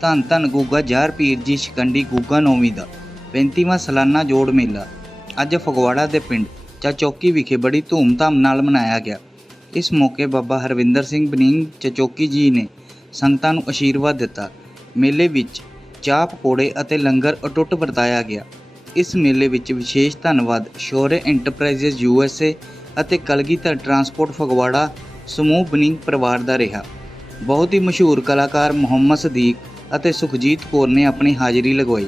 ਧੰਨ ਧੰਨ ਗੁੱਗਾ ਜ਼ਾਹਰ ਪੀਰ ਜੀ ਸ਼ਿਕੰਡੀ ਗੁੱਗਾ ਨੌਵੀਂ ਦਾ 35ਵਾਂ ਸਾਲਾਨਾ ਜੋੜ ਮੇਲਾ। ਅੱਜ ਫਗਵਾੜਾ ਦੇ ਪਿੰਡ ਚਾਚੌਕੀ ਵਿਖੇ ਬੜੀ ਧੂਮਧਾਮ ਨਾਲ ਮਨਾਇਆ ਗਿਆ। ਇਸ ਮੌਕੇ ਬਾਬਾ ਹਰਵਿੰਦਰ ਸਿੰਘ ਬਨਿੰਗ ਚਚੌਕੀ ਜੀ ਨੇ ਸੰਗਤਾਂ ਨੂੰ ਅਸ਼ੀਰਵਾਦ ਦਿੱਤਾ। ਮੇਲੇ ਵਿੱਚ ਚਾਹ ਪਕੌੜੇ ਅਤੇ ਲੰਗਰ ਅਟੁੱਟ ਵਰਤਾਇਆ ਗਿਆ। ਇਸ ਮੇਲੇ ਵਿੱਚ ਵਿਸ਼ੇਸ਼ ਧੰਨਵਾਦ ਸ਼ੌਰਯ ਐਂਟਰਪ੍ਰਾਈਜ਼ਸ ਯੂਐਸਏ ਅਤੇ ਕਲਗੀਧਰ ਟਰਾਂਸਪੋਰਟ ਫਗਵਾੜਾ ਸਮੂਹ ਬਨਿੰਗ ਪਰਿਵਾਰ ਦਾ ਰਿਹਾ। ਬਹੁਤ ਹੀ ਮਸ਼ਹੂਰ ਕਲਾਕਾਰ ਮੁਹੰਮਦ ਸਦੀਕ ਅਤੇ ਸੁਖਜੀਤ ਕੌਰ ਨੇ ਆਪਣੀ ਹਾਜ਼ਰੀ ਲਗਵਾਈ।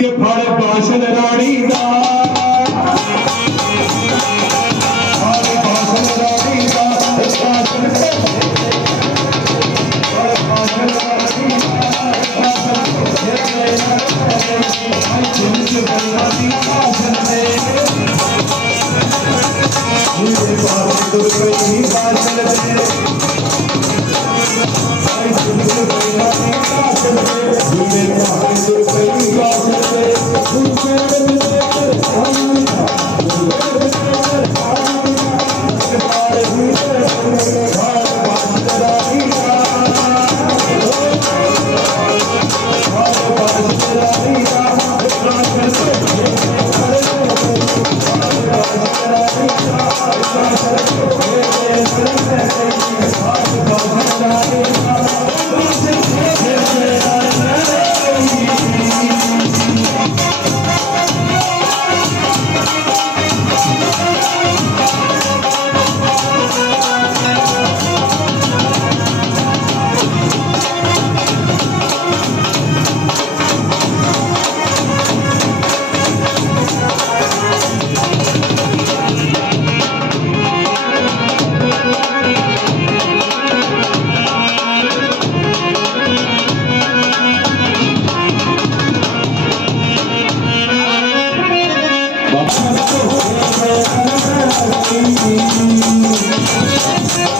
ਕਿ ਫੜ ਬਾਸ਼ਲ ਰਾਣੀ ਦਾ Thank you.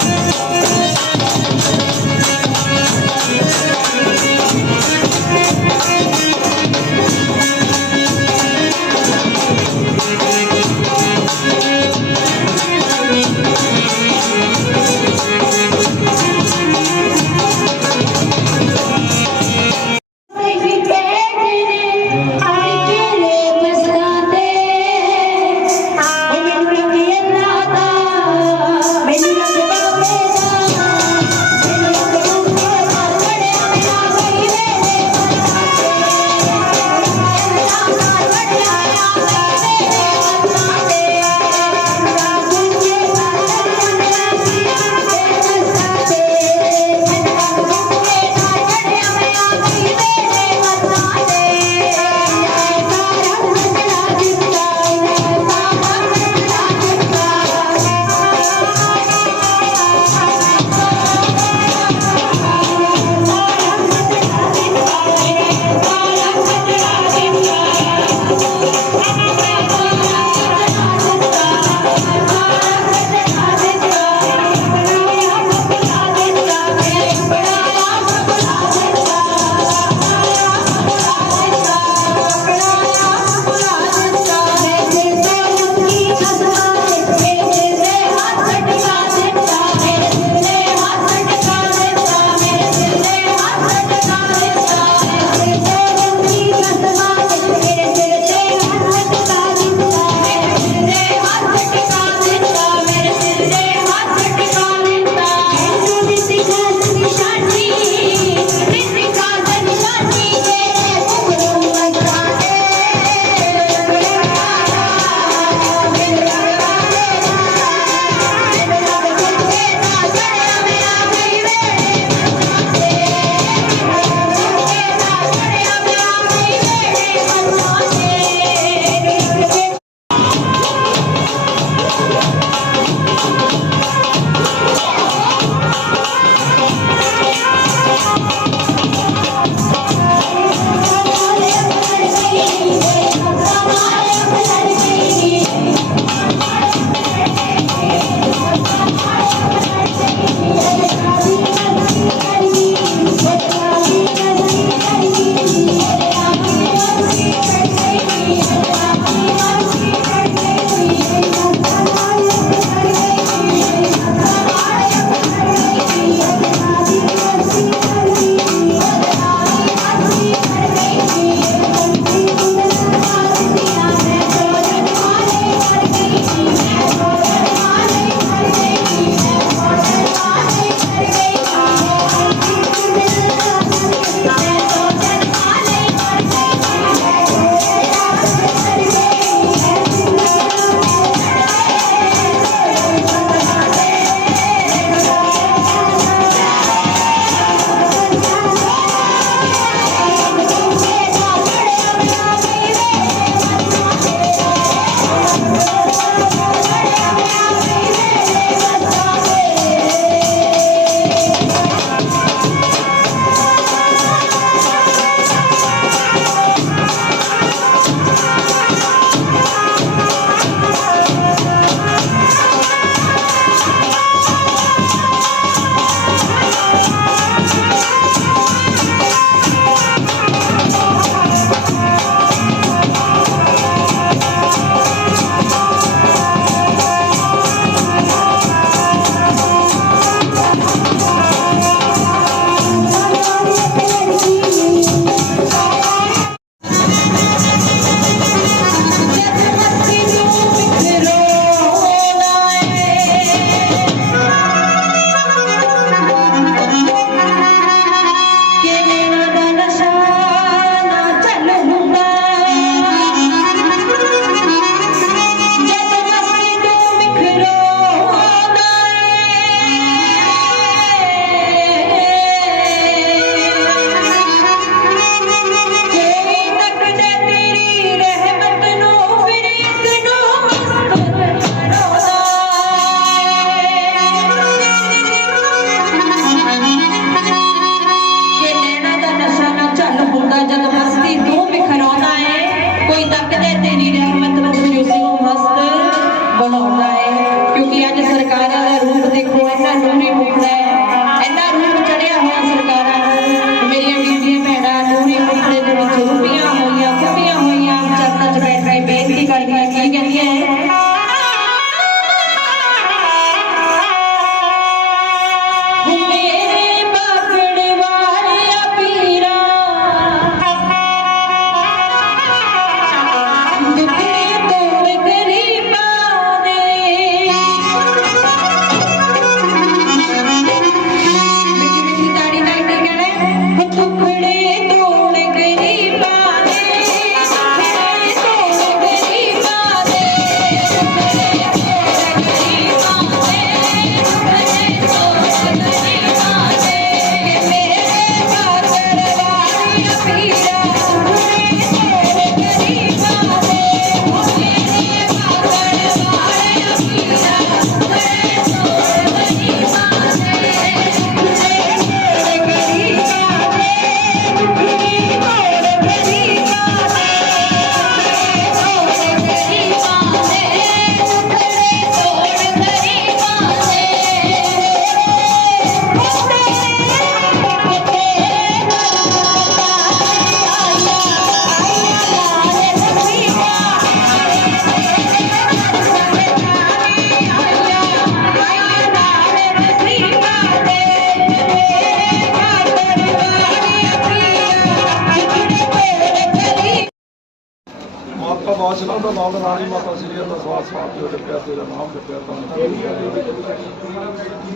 ਮਾਤਾ ਦਾ ਨਾਮ ਰਾਣੀ ਮਾਤਾ ਸ੍ਰੀ ਦਾ ਸਵਾਸ ਸਵਾਸ ਜੋ ਜਪਿਆ, ਤੇਰਾ ਨਾਮ ਜਪਿਆ, ਤਾਂ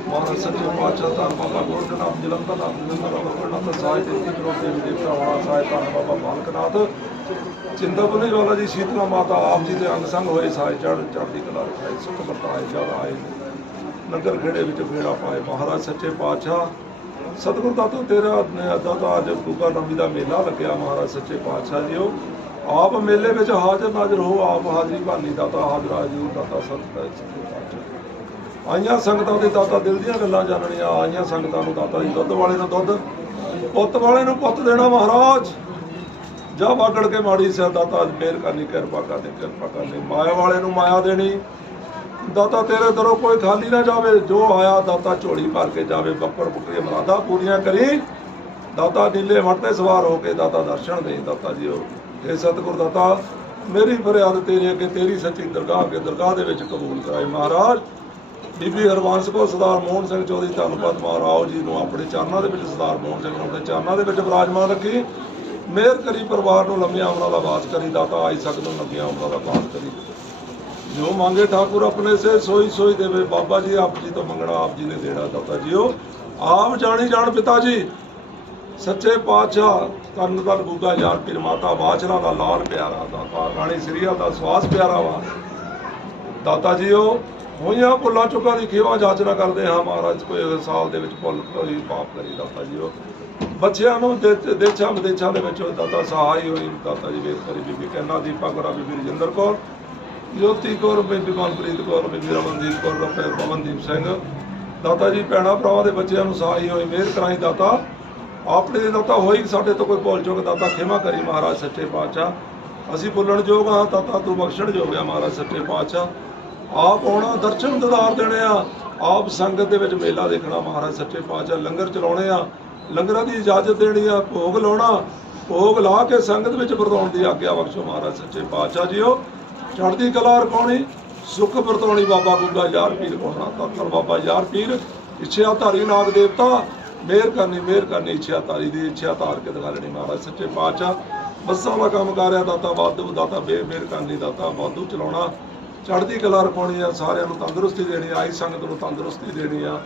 ਮਹਾਰਾਜ ਸੱਚੇ ਪਾਤਸ਼ਾਹ ਤਾਂ ਬਾਬਾ ਗੋਲਡ ਜਲੰਧਰ ਨਾਮ ਜਲੰਧਰ ਅਮਰਨਾ ਤਾਂ ਸਾਜ ਦੇ ਕਰੋ ਦੇਵੀ ਦੇਵਤਾ ਵਾਲਾ ਸਾਜ ਤਾਂ ਬਾਬਾ ਬਾਲਕਨਾਥ। ਚਿੰਤਾਪੁਰਨੀ ਵਾਲਾ ਜੀ ਸ਼ੀਤਲਾ ਮਾਤਾ, ਆਪ ਜੀ ਦੇ ਅੰਗ ਸੰਗ ਹੋਏ ਸਾਜ ਚੜ ਚੜ੍ਹਦੀ ਕਲਾ ਰਖਾਏ, ਸੁਖ ਵਰਤਾਏ ਜਦ ਆਏ। ਨਗਰ ਖੇੜੇ ਵਿੱਚ ਫੇਰਾ ਪਾਏ। ਮਹਾਰਾਜ ਸੱਚੇ ਪਾਤਸ਼ਾਹ, ਸਤਿਗੁਰ ਦਾਤਾ ਤੇਰਾ, ਦਾਤਾ ਅੱਜ ਗੁੱਗਾ ਨਵੀ ਦਾ ਮੇਲਾ ਲੱਗਿਆ। ਮਹਾਰਾਜ ਸੱਚੇ ਪਾਤਸ਼ਾਹ ਜੀਓ। ਆਪ ਮੇਲੇ ਵਿੱਚ ਹਾਜ਼ਰ ਨਾਜ਼ਰ ਹੋ, ਆਪ ਹਾਜ਼ਰੀ ਭਾਨੀ ਦਾਤਾ ਹਾਜ਼ਰਾ ਜੀ ਦਾਤਾ ਸਤਿ ਸੱਚੇ ਆਈਆਂ ਸੰਗਤਾਂ ਦੇ ਦਾਤਾ ਦਿਲ ਦੀਆਂ ਗੱਲਾਂ ਜਾਣਨੀਆਂ, ਆਈਆਂ ਸੰਗਤਾਂ ਨੂੰ ਦਾਤਾ ਜੀ ਦੁੱਧ ਵਾਲੇ ਨੂੰ ਦੁੱਧ, ਪੁੱਤ ਵਾਲੇ ਨੂੰ ਪੁੱਤ ਦੇਣਾ ਮਹਾਰਾਜ। ਜਾ ਵਾਗੜ ਕੇ ਮਾੜੀ ਸਿਆ ਦਾਤਾ ਅੱਜ ਮਿਹਰ ਕਰਨੀ, ਕਿਰਪਾ ਕਰਨੀ ਕਿਰਪਾ ਕਰਨੀ। ਮਾਇਆ ਵਾਲੇ ਨੂੰ ਮਾਇਆ ਦੇਣੀ। ਦਾਤਾ ਤੇਰੇ ਦਰੋਂ ਕੋਈ ਖਾਲੀ ਨਾ ਜਾਵੇ, ਜੋ ਆਇਆ ਦਾਤਾ ਝੋਲੀ ਭਰ ਕੇ ਜਾਵੇ ਬੱਕਰ ਬੁੱਕਰੀਆਂ ਮਰਾਦਾ ਪੂਰੀਆਂ ਕਰੀ। ਦਾਤਾ ਨੀਲੇ ਮੱਟ ਤੇ ਸਵਾਰ ਹੋ ਕੇ ਦਾਤਾ ਦਰਸ਼ਨ ਦੇ, ਦਾਤਾ ਜੀ ਜੀਓ ਇਹ ਸਤਿਗੁਰ ਦਾਤਾ, ਮੇਰੀ ਫਰਿਆਦ ਤੇਰੇ ਅੱਗੇ, ਤੇਰੀ ਸੱਚੀ ਦਰਗਾਹ ਅੱਗੇ, ਦਰਗਾਹ ਦੇ ਵਿੱਚ ਕਬੂਲ ਕਰਾਏ ਮਹਾਰਾਜ। ਬੀਬੀ ਹਰਵੰਸ ਕੋ ਸਰਦਾਰ ਮੋਹਨ ਸਿੰਘ ਚੌਧਰੀ, ਧੰਨਵਾਦ ਮਹਾਰਾਜ ਜੀ ਨੂੰ ਆਪਣੇ ਚਰਨਾਂ ਦੇ ਵਿੱਚ, ਸਰਦਾਰ ਮੋਹਨ ਸਿੰਘ ਨੂੰ ਆਪਣੇ ਚਰਨਾਂ ਦੇ ਵਿੱਚ ਵਿਰਾਜਮਾਨ ਰੱਖੀ। ਮਿਹਰ ਕਰੀ ਪਰਿਵਾਰ ਨੂੰ ਲੰਮੀਆਂ ਉਮਰਾਂ ਦਾ ਵਾਸ ਕਰੀ, ਦਾਤਾ ਆਈ ਸਕਦ ਨੂੰ ਲੰਮੀਆਂ ਉਮਰਾਂ ਦਾ ਵਾਸ ਕਰੀ। ਜੋ ਮੰਗੇ ਠਾਕੁਰ ਆਪਣੇ ਸੇ, ਸੋਈ ਸੋਈ ਦੇਵੇ। ਬਾਬਾ ਜੀ, ਆਪ ਜੀ ਤੋਂ ਮੰਗਣਾ ਆਪ ਜੀ ਨੇ ਦੇਣਾ ਦਾਤਾ ਜੀਓ। ਆਪ ਜਾਣੀ ਜਾਣ ਪਿਤਾ ਜੀ ਸੱਚੇ ਪਾਤਸ਼ਾਹ ਤਨ ਤਨ ਗੁੱਗਾ ਯਾਰ ਪੀਰ ਮਾਤਾ ਬਾਚਰਾ ਦਾ ਲਾਲ ਪਿਆਰਾ ਦਾਤਾ ਰਾਣੀ ਸ੍ਰੀਆ ਦਾ ਸਵਾਸ ਪਿਆਰਾ ਵਾ। ਦਾਤਾ ਜੀਓ, ਹੋਈਆਂ ਭੁੱਲਾਂ ਚੁੱਕਾਂ ਦੀ ਖੇਵਾ ਜਾਚਨਾ ਕਰਦੇ ਹਾਂ ਮਹਾਰਾਜ, ਕੋਈ ਸਾਲ ਦੇ ਵਿੱਚ ਭੁੱਲ ਕੋਈ ਪਾਪ ਕਰੀ ਦਾਤਾ ਜੀਓ। ਬੱਚਿਆਂ ਨੂੰ ਦੇ- ਦੇਸ਼ਾਂ ਵਿਦੇਸ਼ਾਂ ਦੇ ਵਿੱਚ ਦਾਤਾ ਸਹਾਈ ਹੋਈ। ਦਾਤਾ ਜੀ ਵੇਖ ਕਰੀ ਬੀਬੀ ਕਹਿੰਦਾ ਦੀਪਾ ਗੋਰਾ ਬੀਬੀ ਰਜਿੰਦਰ ਕੌਰ, ਜੋਤੀ ਕੌਰ, ਬੀਬੀ ਮਨਪ੍ਰੀਤ ਕੌਰ, ਬੀਬੀ ਰਮਨਦੀਪ ਕੌਰ ਰੁਪਏ ਪਵਨਦੀਪ ਸਿੰਘ। ਦਾਤਾ ਜੀ, ਭੈਣਾਂ, ਭਰਾਵਾਂ ਦੇ ਬੱਚਿਆਂ ਨੂੰ ਸਹਾਈ ਹੋਈ ਮਿਹਰ ਕਰਾਈ ਦਾਤਾ। ਆਪਣੇ ਦੇ ਦਾਤਾ ਹੋਈ ਸਾਡੇ ਤੋਂ ਕੋਈ ਭੁੱਲ ਚੁੱਕ ਦਾਤਾ ਖਿਮਾ ਕਰੀ ਮਹਾਰਾਜ ਸੱਚੇ ਪਾਤਸ਼ਾਹ। ਅਸੀਂ ਭੁੱਲਣ ਯੋਗ ਹਾਂ ਦਾਤਾ ਤੂੰ ਬਖਸ਼ਣ ਯੋਗ ਆ ਮਹਾਰਾਜ ਸੱਚੇ ਪਾਤਸ਼ਾਹ। ਆਪ ਆਉਣਾ, ਦਰਸ਼ਨ ਦਿਦਾਰ ਦੇਣੇ ਆ। ਆਪ ਸੰਗਤ ਦੇ ਵਿੱਚ ਮੇਲਾ ਦੇਖਣਾ ਮਹਾਰਾਜ ਸੱਚੇ ਪਾਤਸ਼ਾਹ, ਲੰਗਰ ਚਲਾਉਣੇ ਆ। ਲੰਗਰਾਂ ਦੀ ਇਜਾਜ਼ਤ ਦੇਣੀ ਆ, ਭੋਗ ਲਾਉਣਾ। ਭੋਗ ਲਾ ਕੇ ਸੰਗਤ ਵਿੱਚ ਵਰਤਾਉਣ ਦੀ ਆਗਿਆ ਬਖਸ਼ੋ ਮਹਾਰਾਜ ਸੱਚੇ ਪਾਤਸ਼ਾਹ ਜੀਓ। ਚੜ੍ਹਦੀ ਕਲਾ ਰਖਾਉਣੀ ਸੁਖ ਵਰਤਾਉਣੀ ਬਾਬਾ ਗੁੱਗਾ ਯਾਰ ਪੀਰ ਕੋਣਾ ਤਤਲ ਬਾਬਾ ਯਾਰ ਪੀਰ ਇੱਛਾ ਧਾਰੀ ਨਾਗ ਦੇਵਤਾ। ਮਿਹਰ ਕਰਨੀ ਮਿਹਰ ਕਰਨੀ ਇੱਛਾ ਤਾਰੀ ਦੀ ਇੱਛਾ ਤਾਰ ਕੇ ਦਿਖਾ ਲੈਣੀ ਮਹਾਰਾਜ ਸੱਚੇ ਪਾਤਸ਼ਾਹ। ਬੱਸਾਂ ਦਾ ਕੰਮ ਕਰ ਰਿਹਾ, ਦਾਤਾ ਵਾਧੂ, ਦਾਤਾ ਬੇ ਕਰਨੀ ਦਾਤਾ ਵਾਧੂ ਚਲਾਉਣਾ। ਚੜ੍ਹਦੀ ਕਲਾ ਰਖਾਉਣੀ ਆ, ਸਾਰਿਆਂ ਨੂੰ ਤੰਦਰੁਸਤੀ ਦੇਣੀ ਆਈ ਸੰਗਤ ਨੂੰ ਤੰਦਰੁਸਤੀ ਦੇਣੀ ਆ।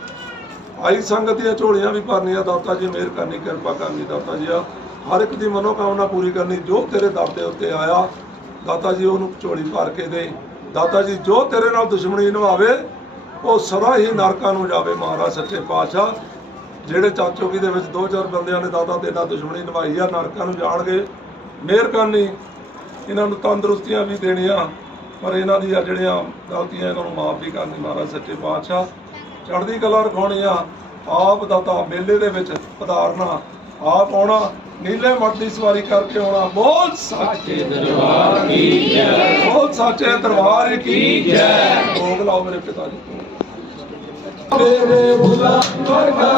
ਆਈ ਸੰਗਤ ਦੀਆਂ ਝੋਲੀਆਂ ਵੀ ਭਰਨੀਆਂ, ਦਾਤਾ ਜੀ ਮਿਹਰ ਕਰਨੀ ਕਿਰਪਾ ਕਰਨੀ ਦਾਤਾ ਜੀ ਆ। ਹਰ ਇੱਕ ਦੀ ਮਨੋਕਾਮਨਾ ਪੂਰੀ ਕਰਨੀ, ਜੋ ਤੇਰੇ ਦਰ ਦੇ ਉੱਤੇ ਆਇਆ, ਦਾਤਾ ਜੀ ਉਹਨੂੰ ਝੋਲੀ ਭਰ ਕੇ ਦੇ ਦਾਤਾ ਜੀ ਜੋ ਤੇਰੇ ਨਾਲ ਦੁਸ਼ਮਣੀ ਨਿਭਾਵੇ, ਉਹ ਸਦਾ ਹੀ ਨਰਕਾਂ ਨੂੰ ਜਾਵੇ ਮਹਾਰਾਜ ਸੱਚੇ ਪਾਤਸ਼ਾਹ। ਜਿਹੜੇ ਚਾਚੋਕੀ ਦੇ ਵਿੱਚ ਦੋ ਚਾਰ ਬੰਦਿਆਂ ਨੇ ਦਾਤਾ ਦੇ ਨਾਲ ਦੁਸ਼ਮਣੀ ਨਿਭਾਈ ਆ, ਨਰਕਾਂ ਨੂੰ ਜਾਣਗੇ। ਮਿਹਰ ਇਹਨਾਂ ਨੂੰ ਤੰਦਰੁਸਤੀਆਂ ਵੀ ਦੇਣੀਆਂ, ਪਰ ਇਹਨਾਂ ਦੀਆਂ ਜਿਹੜੀਆਂ ਗਲਤੀਆਂ, ਇਹਨਾਂ ਨੂੰ ਮਾਫ ਵੀ ਕਰਨੀ ਮਹਾਰਾਜ ਸੱਚੇ ਪਾਤਸ਼ਾਹ। ਚੜ੍ਹਦੀ ਕਲਾ ਰਖਾਉਣੀ ਆ, ਆਪ ਦਾਤਾ ਮੇਲੇ ਦੇ ਵਿੱਚ ਪਧਾਰਨਾ, ਆਪ ਆਉਣਾ, ਨੀਲੇ ਮੱਠ ਦੀ ਸਵਾਰੀ ਕਰਕੇ ਆਉਣਾ। ਬੋਲ ਸੱਚੇ ਦਰਬਾਰ ਕੀ ਜੈ। ਬੋਲ ਸੱਚੇ ਦਰਬਾਰ ਕੀ ਜੈ। ਭੋਗ ਲਾਓ ਮੇਰੇ ਪਿਤਾ ਜੀ। मेरे भुला करना